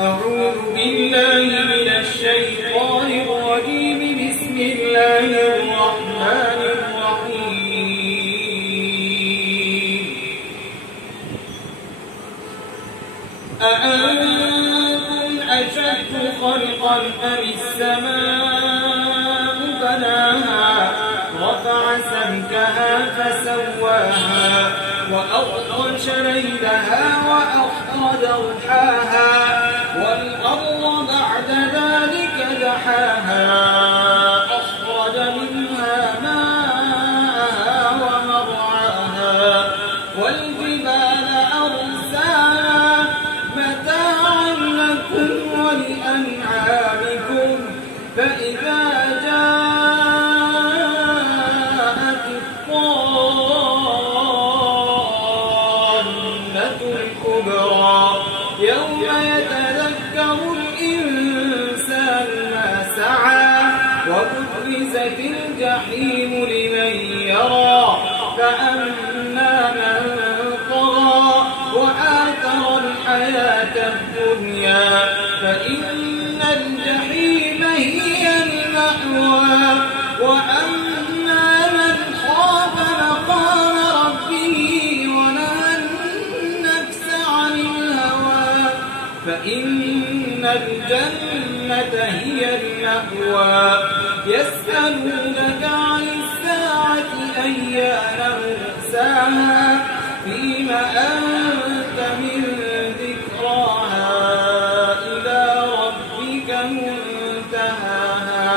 أعوذ بالله من الشيطان الرجيم. بسم الله الرحمن الرحيم. أأنتم أشد خلقا أم السماء بناها رفع سمكها فسواها وأغطش ليلها وأخرج ضحاها والأرض بعد ذلك دحاها أخرج منها ماءها ومرعاها والجبال أرساها متاعا لكم ولأنعامكم فإذا جاءت الطامة الكبرى يوم يتذكر الإنسان ما سعى وبرزت الجحيم لمن يرى فأما من طغى وآثر الحياة الدنيا فإن الجحيم هي المأوى وأما من خاف مقام ربه ونهى النفس عن الهوى فإن الجنة هي المأوى. يسألونك عن الساعة أيان مرساها فيم أنت من ذكراها إلى ربك منتهاها